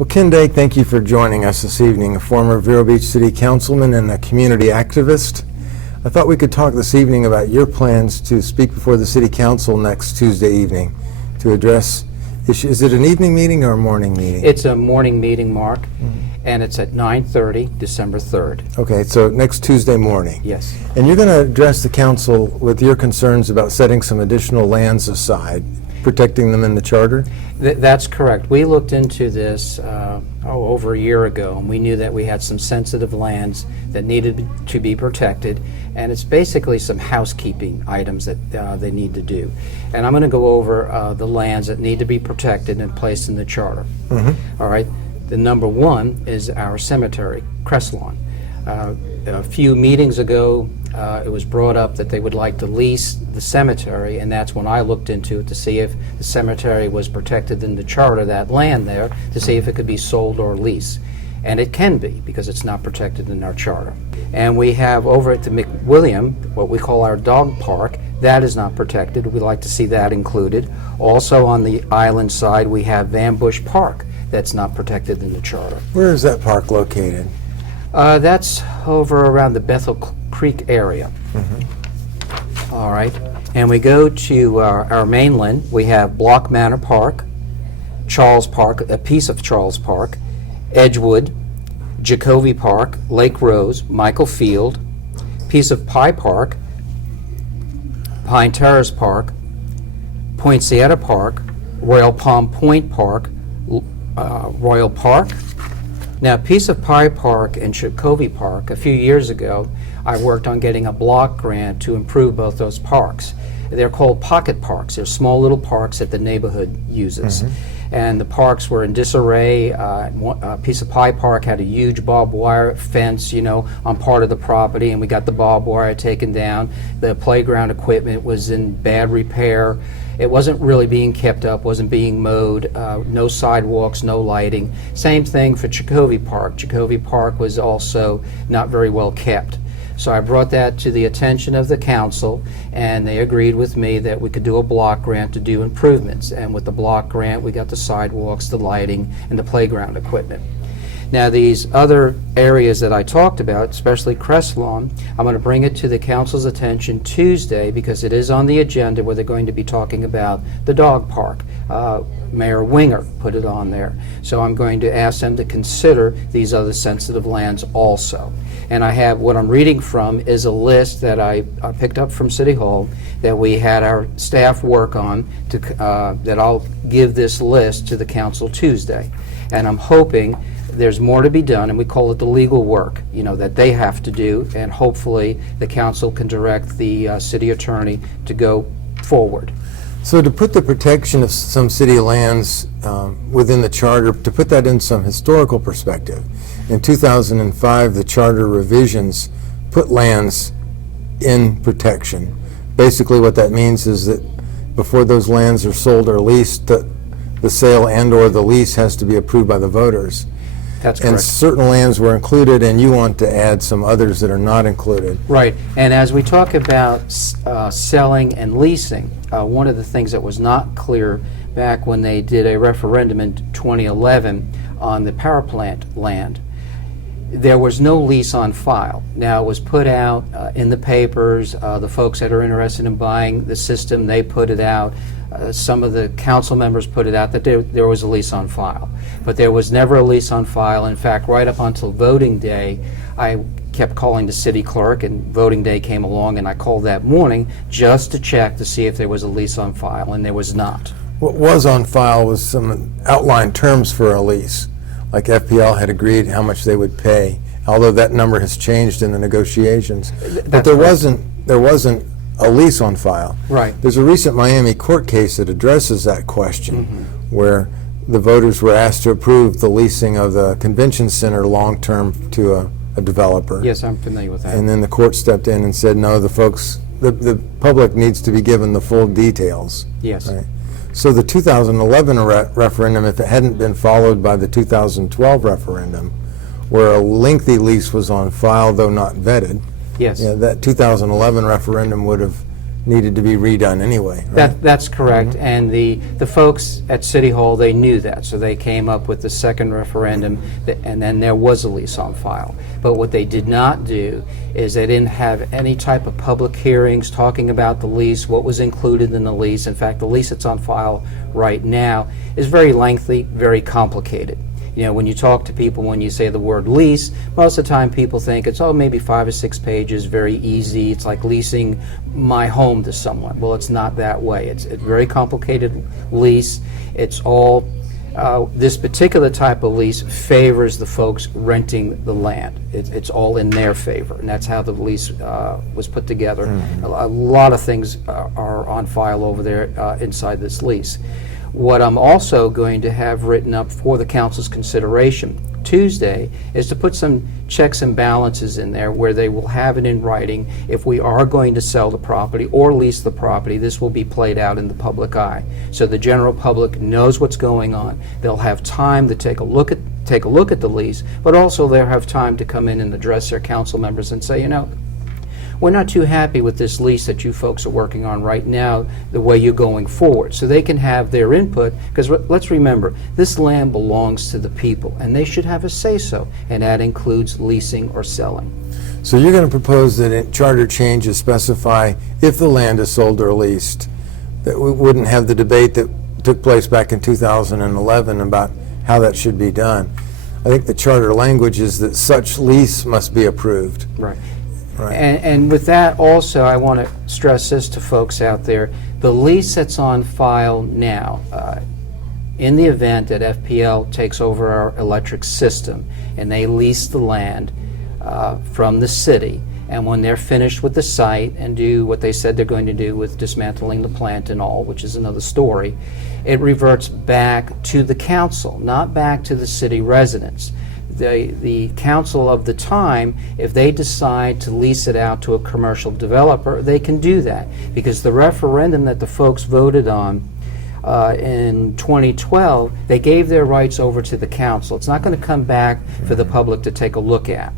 Well, Ken Daige, thank you for joining us this evening, a former Vero Beach City Councilman and a community activist. I thought we could talk this evening about your plans to speak before the City Council next Tuesday evening to address issues. Is it an evening meeting or a morning meeting? It's a morning meeting, Mark, and it's at 9:30, December 3rd. Okay, so next Tuesday morning. Yes. And you're going to address the council with your concerns about setting some additional lands aside, protecting them in the charter? That's correct. We looked into this over a year ago, and we knew that we had some sensitive lands that needed to be protected, and it's basically some housekeeping items that they need to do. And I'm going to go over the lands that need to be protected and placed in the charter. All right. The number one is our cemetery, Crestlawn. A few meetings ago, it was brought up that they would like to lease the cemetery, and that's when I looked into it to see if the cemetery was protected in the charter, that land there, to see if it could be sold or leased. And it can be, because it's not protected in our charter. And we have over at the McWilliam, what we call our dog park, that is not protected. We'd like to see that included. Also on the island side, we have Van Bush Park, that's not protected in the charter. Where is that park located? That's over around the Bethel Creek area. All right. And we go to our mainland. We have Block Manor Park, Charles Park, a piece of Charles Park, Edgewood, Jacoby Park, Lake Rose, Michael Field, piece of Pie Park, Pine Terrace Park, Poinciana Park, Royal Palm Point Park, Royal Park. Now, a piece of Pie Park and Jacoby Park, a few years ago, I worked on getting a block grant to improve both those parks. They're called pocket parks. They're small little parks that the neighborhood uses. And the parks were in disarray. A piece of Pie Park had a huge barbed wire fence, on part of the property, and we got the barbed wire taken down. The playground equipment was in bad repair. It wasn't really being kept up, wasn't being mowed, no sidewalks, no lighting. Same thing for Jacoby Park. Jacoby Park was also not very well kept. So I brought that to the attention of the council, and they agreed with me that we could do a block grant to do improvements. And with the block grant, we got the sidewalks, the lighting, and the playground equipment. Now, these other areas that I talked about, especially Crestlawn, I'm going to bring it to the council's attention Tuesday because it is on the agenda where they're going to be talking about the dog park. Mayor Winger put it on there. So I'm going to ask them to consider these other sensitive lands also. And I have, what I'm reading from is a list that I picked up from City Hall that we had our staff work on, that I'll give this list to the council Tuesday. And I'm hoping there's more to be done, and we call it the legal work, that they have to do, and hopefully the council can direct the city attorney to go forward. So to put the protection of some city lands within the charter, to put that in some historical perspective, in 2005 the charter revisions put lands in protection. Basically what that means is that before those lands are sold or leased, the sale and or the lease has to be approved by the voters. That's correct. And certain lands were included, and you want to add some others that are not included. Right. And as we talk about selling and leasing, one of the things that was not clear back when they did a referendum in 2011 on the power plant land, there was no lease on file. Now, it was put out in the papers. The folks that are interested in buying the system, they put it out. Some of the council members put it out that there was a lease on file. But there was never a lease on file. In fact, right up until voting day, I kept calling the city clerk, and voting day came along, and I called that morning just to check to see if there was a lease on file, and there was not. What was on file was some outlined terms for a lease, like FPL had agreed how much they would pay, although that number has changed in the negotiations. But there wasn't a lease on file. Right. There's a recent Miami court case that addresses that question, where the voters were asked to approve the leasing of the convention center long-term to a developer. Yes, I'm familiar with that. And then the court stepped in and said, no, the public needs to be given the full details. Yes. Right? So the 2011 referendum, if it hadn't been followed by the 2012 referendum, where a lengthy lease was on file, though not vetted, Yes. that 2011 referendum would have needed to be redone anyway, right? That's correct, and the folks at City Hall, they knew that, so they came up with the second referendum, and then there was a lease on file. But what they did not do is they didn't have any type of public hearings talking about the lease, what was included in the lease. In fact, the lease that's on file right now is very lengthy, very complicated. You know, when you talk to people, when you say the word lease, most of the time people think it's, oh, maybe 5 or 6 pages, very easy. It's like leasing my home to someone. Well, it's not that way. It's a very complicated lease. It's all, this particular type of lease favors the folks renting the land. It's all in their favor, and that's how the lease was put together. A lot of things are on file over there inside this lease. What I'm also going to have written up for the council's consideration Tuesday is to put some checks and balances in there where they will have it in writing. If we are going to sell the property or lease the property, this will be played out in the public eye. So the general public knows what's going on. They'll have time to take a look at the lease, but also they'll have time to come in and address their council members and say, you know, we're not too happy with this lease that you folks are working on right now, the way you're going forward. So they can have their input, because let's remember, this land belongs to the people, and they should have a say-so, and that includes leasing or selling. So you're going to propose that charter changes specify if the land is sold or leased, that we wouldn't have the debate that took place back in 2011 about how that should be done. I think the charter language is that such lease must be approved. Right. Right. And with that also, I want to stress this to folks out there. The lease that's on file now, in the event that FPL takes over our electric system and they lease the land from the city, and when they're finished with the site and do what they said they're going to do with dismantling the plant and all, which is another story, it reverts back to the council, not back to the city residents. The council of the time, if they decide to lease it out to a commercial developer, they can do that, because the referendum that the folks voted on in 2012, they gave their rights over to the council. It's not going to come back for the public to take a look at.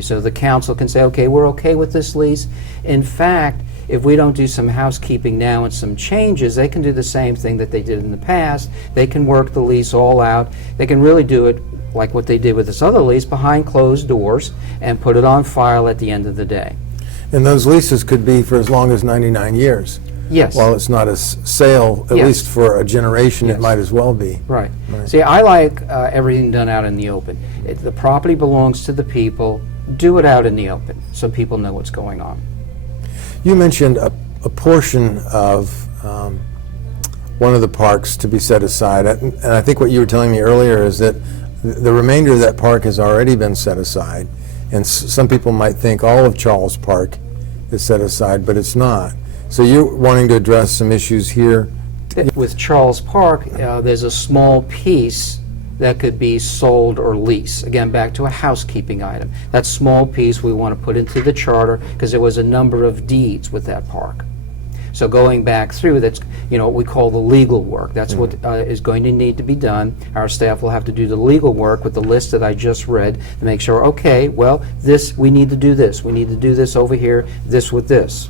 So the council can say, okay, we're okay with this lease. In fact, if we don't do some housekeeping now and some changes, they can do the same thing that they did in the past. They can work the lease all out. They can really do it like what they did with this other lease, behind closed doors, and put it on file at the end of the day. And those leases could be for as long as 99 years. Yes. While it's not a sale, at Yes. least for a generation, Yes. it might as well be. Right. Right. See, I like everything done out in the open. The property belongs to the people. Do it out in the open so people know what's going on. You mentioned a portion of one of the parks to be set aside, and I think what you were telling me earlier is that the remainder of that park has already been set aside, and some people might think all of Charles Park is set aside, but it's not. So you're wanting to address some issues here. With Charles Park, there's a small piece that could be sold or leased. Again, back to a housekeeping item. That small piece we want to put into the charter because there was a number of deeds with that park. So going back through, that's what we call the legal work. That's what is going to need to be done. Our staff will have to do the legal work with the list that I just read to make sure, okay, well, this, we need to do this. We need to do this over here, this with this.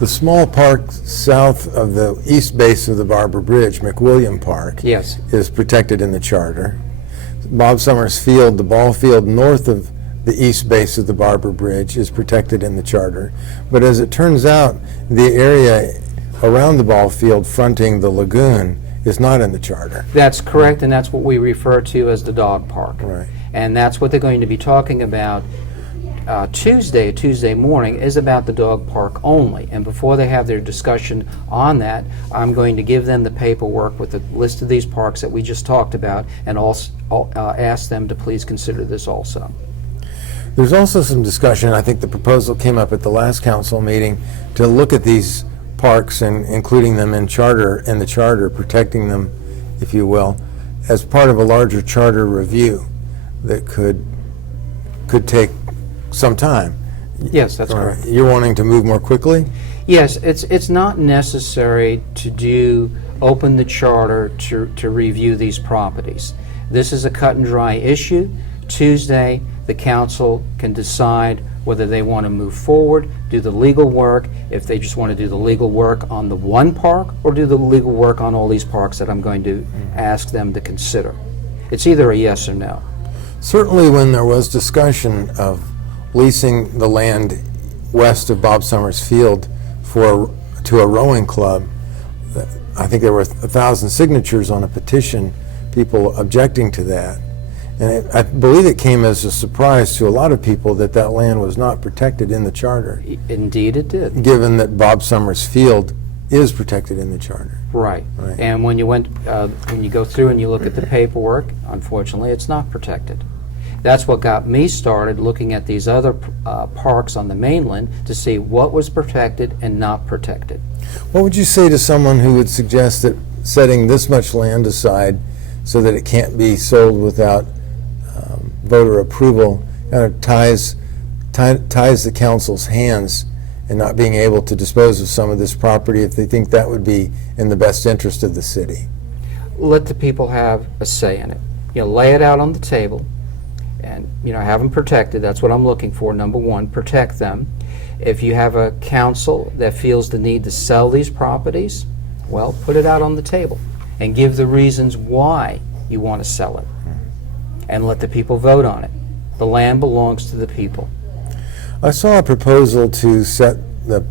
The small park south of the east base of the Barber Bridge, McWilliam Park, Yes. is protected in the charter. Bob Summers Field, the ball field north of the east base of the Barber Bridge, is protected in the charter. But as it turns out, the area around the ball field fronting the lagoon is not in the charter. That's correct, and that's what we refer to as the dog park. Right. And that's what they're going to be talking about Tuesday morning, is about the dog park only. And before they have their discussion on that, I'm going to give them the paperwork with the list of these parks that we just talked about, and also ask them to please consider this also. There's also some discussion, I think the proposal came up at the last council meeting, to look at these parks and including them in the charter, protecting them, if you will, as part of a larger charter review that could take some time. Yes, that's correct. You're wanting to move more quickly? Yes, it's not necessary to open the charter to review these properties. This is a cut and dry issue. Tuesday, the council can decide whether they want to move forward, do the legal work, if they just want to do the legal work on the one park, or do the legal work on all these parks that I'm going to ask them to consider. It's either a yes or no. Certainly when there was discussion of leasing the land west of Bob Summers Field to a rowing club, I think there were 1,000 signatures on a petition, people objecting to that. And I believe it came as a surprise to a lot of people that that land was not protected in the charter, Indeed it did. given that Bob Summers Field is protected in the charter. Right. Right. And when you go through and you look at the paperwork, unfortunately, it's not protected. That's what got me started looking at these other parks on the mainland to see what was protected and not protected. What would you say to someone who would suggest that setting this much land aside so that it can't be sold without voter approval kind of ties the council's hands in not being able to dispose of some of this property if they think that would be in the best interest of the city? Let the people have a say in it. Lay it out on the table and, have them protected. That's what I'm looking for. Number one, protect them. If you have a council that feels the need to sell these properties, well, put it out on the table and give the reasons why you want to sell it. And let the people vote on it. The land belongs to the people. I saw a proposal to set the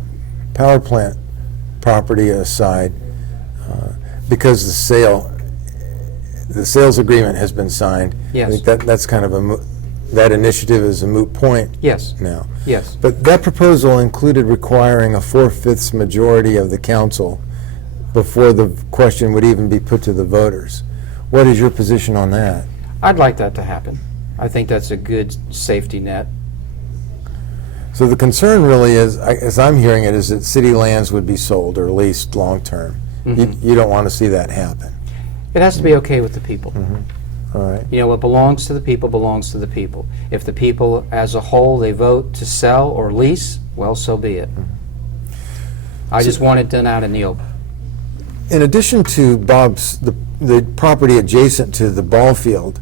power plant property aside because the sales agreement has been signed. Yes. I think that's kind of that initiative is a moot point Yes. now. Yes. But that proposal included requiring a 4/5 majority of the council before the question would even be put to the voters. What is your position on that? I'd like that to happen. I think that's a good safety net. So the concern really is, as I'm hearing it, is that city lands would be sold or leased long-term. You don't want to see that happen. It has to be okay with the people. All right. What belongs to the people belongs to the people. If the people as a whole, they vote to sell or lease, well, so be it. I just want it done out in the open. In addition to the property adjacent to the ball field,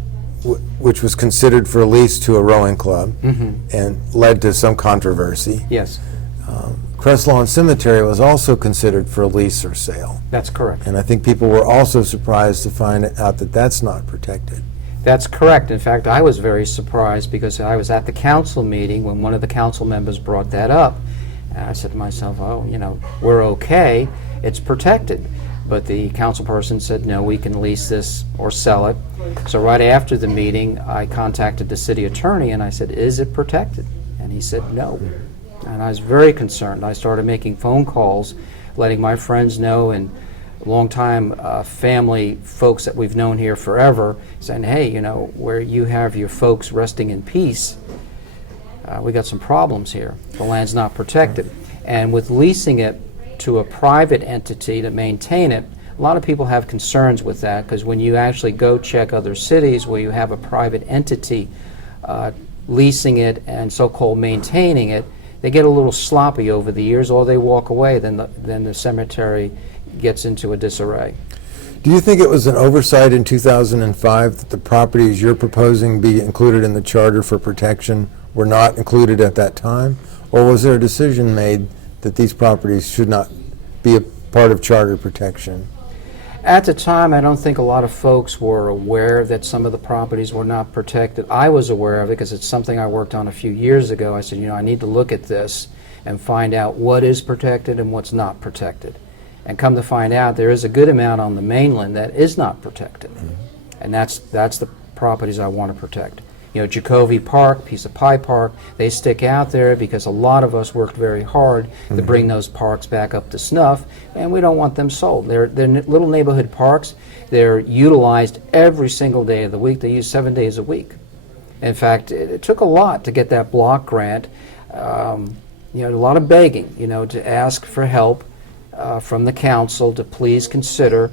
which was considered for lease to a rowing club and led to some controversy, Yes, Crest Lawn Cemetery was also considered for lease or sale. that's correct. And I think people were also surprised to find out that that's not protected. That's correct. In fact, I was very surprised because I was at the council meeting when one of the council members brought that up. And I said to myself, oh, we're okay. It's protected. But the council person said, no, we can lease this or sell it. So right after the meeting, I contacted the city attorney and I said, is it protected? And he said, no. And I was very concerned. I started making phone calls, letting my friends know and longtime family folks that we've known here forever, saying, hey, where you have your folks resting in peace, we got some problems here. The land's not protected. And with leasing it to a private entity to maintain it, a lot of people have concerns with that because when you actually go check other cities where you have a private entity leasing it and so-called maintaining it, they get a little sloppy over the years, or they walk away, then the cemetery gets into a disarray. Do you think it was an oversight in 2005 that the properties you're proposing be included in the charter for protection were not included at that time? Or was there a decision made that these properties should not be a part of charter protection? At the time, I don't think a lot of folks were aware that some of the properties were not protected. I was aware of it because it's something I worked on a few years ago. I said, I need to look at this and find out what is protected and what's not protected. And come to find out, there is a good amount on the mainland that is not protected. And that's the properties I want to protect. Jacoby Park, Piece of Pie Park, they stick out there because a lot of us worked very hard to bring those parks back up to snuff, and we don't want them sold. They're little neighborhood parks. They're utilized every single day of the week. They use 7 days a week. In fact, it took a lot to get that block grant. A lot of begging, to ask for help from the council to please consider,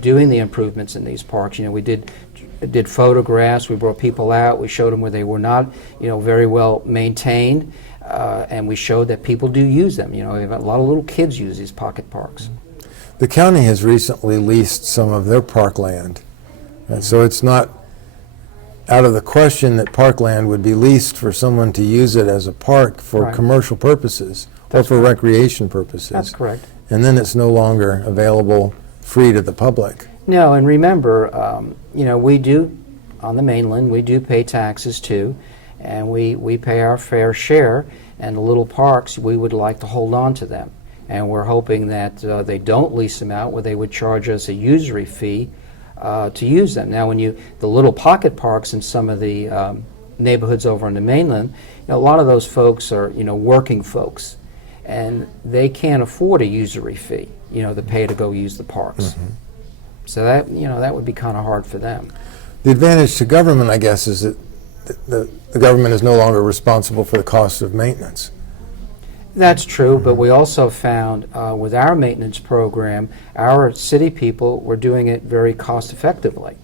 doing the improvements in these parks. We did photographs, we brought people out, we showed them where they were not, very well maintained, and we showed that people do use them. We have a lot of little kids use these pocket parks. The county has recently leased some of their parkland, and so it's not out of the question that parkland would be leased for someone to use it as a park for Right. commercial purposes That's or for correct. recreation purposes. That's correct. And then it's no longer available free to the public. No, and remember, we do, on the mainland, we do pay taxes too, and we pay our fair share, and the little parks, we would like to hold on to them. And we're hoping that they don't lease them out, where they would charge us a usury fee to use them. Now, the little pocket parks in some of the neighborhoods over on the mainland, a lot of those folks are, working folks, and they can't afford a usury fee, to pay to go use the parks. So that would be kind of hard for them. The advantage to government, I guess, is that the government is no longer responsible for the cost of maintenance. That's true, but we also found with our maintenance program, our city people were doing it very cost effectively.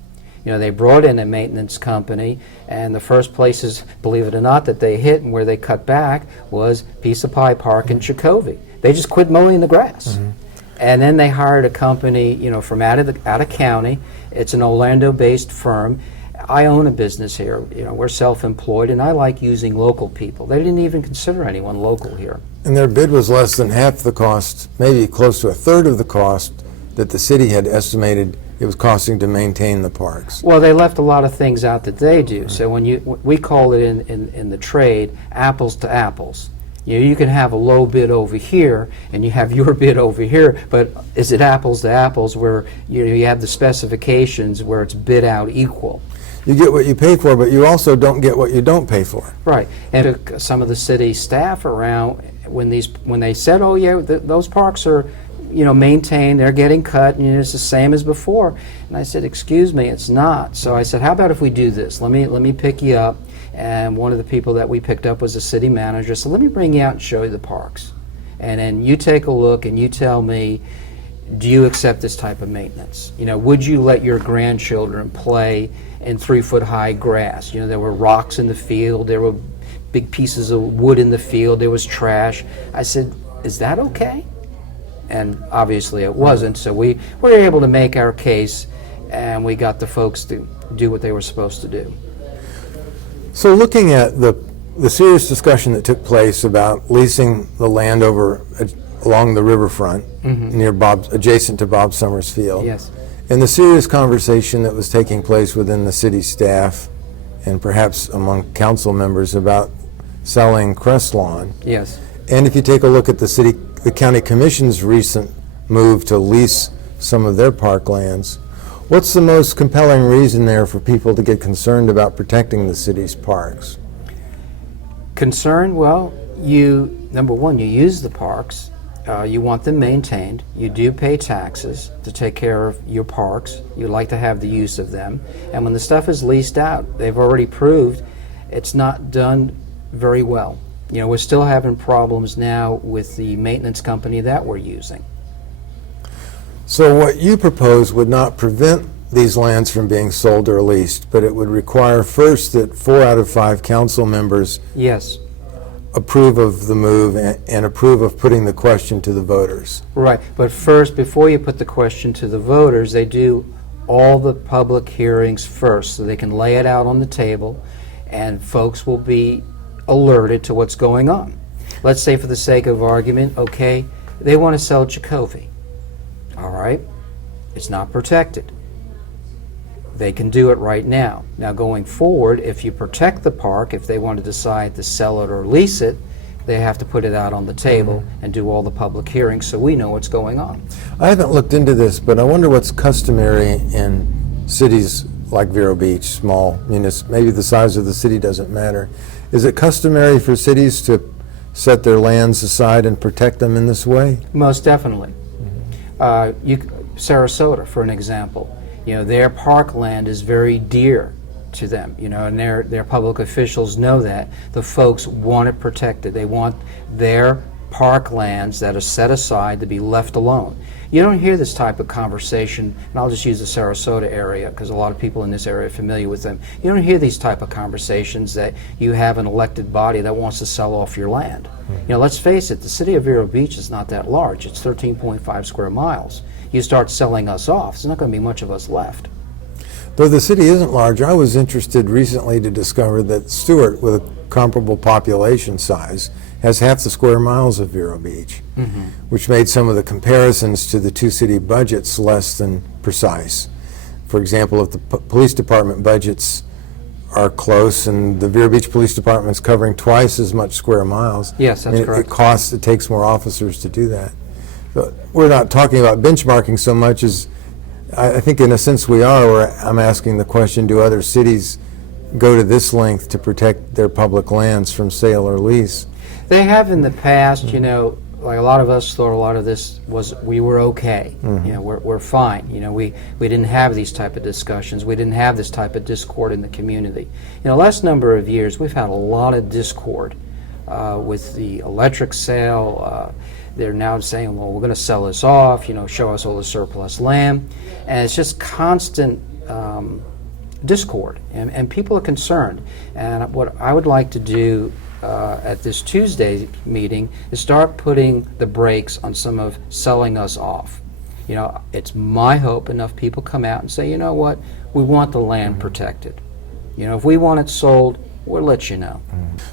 They brought in a maintenance company, and the first places, believe it or not, that they hit and where they cut back was Piece of Pie Park in Chicovee. They just quit mowing the grass. And then they hired a company, from out of county. It's an Orlando-based firm. I own a business here. We're self-employed, and I like using local people. They didn't even consider anyone local here. And their bid was less than half the cost, maybe close to a third of the cost that the city had estimated it was costing to maintain the parks. Well, they left a lot of things out that they do. So we call it in the trade apples to apples. You can have a low bid over here, and you have your bid over here, but is it apples to apples where you have the specifications where it's bid out equal? You get what you pay for, but you also don't get what you don't pay for. Right. And took some of the city staff around when they said, "Oh yeah, those parks are, maintained. They're getting cut, and it's the same as before." And I said, "Excuse me, it's not." So I said, "How about if we do this? Let me pick you up." And one of the people that we picked up was the city manager. So let me bring you out and show you the parks, and then you take a look and you tell me, do you accept this type of maintenance? Would you let your grandchildren play in 3-foot-high grass? There were rocks in the field, there were big pieces of wood in the field, there was trash. I said, is that okay? And obviously it wasn't, so we were able to make our case, and we got the folks to do what they were supposed to do. So looking at the serious discussion that took place about leasing the land along the riverfront, adjacent to Bob Summers Field, Yes. and the serious conversation that was taking place within the city staff and perhaps among council members about selling Crest Lawn. Yes. And if you take a look at the county commission's recent move to lease some of their parklands, what's the most compelling reason there for people to get concerned about protecting the city's parks? Concern? Well, number one, you use the parks. You want them maintained. You do pay taxes to take care of your parks. You like to have the use of them. And when the stuff is leased out, they've already proved it's not done very well. We're still having problems now with the maintenance company that we're using. So what you propose would not prevent these lands from being sold or leased, but it would require first that 4 out of 5 council members Yes. approve of the move and approve of putting the question to the voters. Right. But first, before you put the question to the voters, they do all the public hearings first, so they can lay it out on the table, and folks will be alerted to what's going on. Let's say, for the sake of argument, okay, they want to sell Chicovee. All right, it's not protected. They can do it right now. Now, going forward, if you protect the park, if they want to decide to sell it or lease it, they have to put it out on the table and do all the public hearings so we know what's going on. I haven't looked into this, but I wonder what's customary in cities like Vero Beach, small maybe the size of the city doesn't matter. Is it customary for cities to set their lands aside and protect them in this way? Most definitely. Sarasota, for an example, their parkland is very dear to them, and their public officials know that. The folks want it protected. They want their parklands that are set aside to be left alone. You don't hear this type of conversation, and I'll just use the Sarasota area because a lot of people in this area are familiar with them. You don't hear these type of conversations that you have an elected body that wants to sell off your land. Let's face it, the city of Vero Beach is not that large. It's 13.5 square miles. You start selling us off, there's not going to be much of us left. Though the city isn't large, I was interested recently to discover that Stewart, with a comparable population size, has half the square miles of Vero Beach, which made some of the comparisons to the two city budgets less than precise. For example, if the police department budgets are close and the Vero Beach Police Department's covering twice as much square miles, Yes, that's correct. It takes more officers to do that. But we're not talking about benchmarking so much as I think in a sense we are, where I'm asking the question, do other cities go to this length to protect their public lands from sale or lease? They have in the past, you know, like a lot of us thought a lot of this was, we were okay. You know, we're fine. You know, we didn't have these type of discussions. We didn't have this type of discord in the community. You know, last number of years, we've had a lot of discord with the electric sale. They're now saying, well, we're going to sell this off, you know, show us all the surplus land. And it's just constant discord, and people are concerned. And what I would like to do at this Tuesday meeting is start putting the brakes on some of selling us off. You know, it's my hope enough people come out and say, you know what, we want the land protected. You know, if we want it sold, we'll let you know.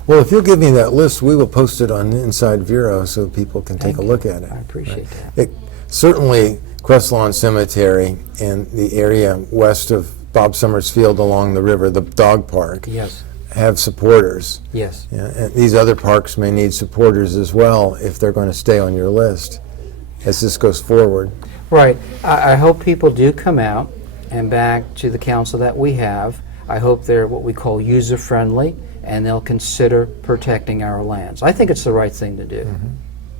Well, if you'll give me that list, we will post it on Inside Vero so people can take a look at it. I appreciate that. Certainly, Crestlawn Cemetery and the area west of Bob Summers Field along the river, the dog park, Yes, have supporters. yes. Yeah, and these other parks may need supporters as well if they're going to stay on your list as this goes forward. Right. I hope people do come out, and back to the council that we have, I hope they're what we call user-friendly, and they'll consider protecting our lands. I think it's the right thing to do,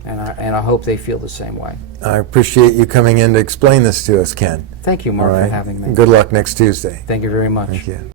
and I hope they feel the same way. I appreciate you coming in to explain this to us, Ken. Thank you, Mark, All right. for having me. Good luck next Tuesday. Thank you very much. Thank you.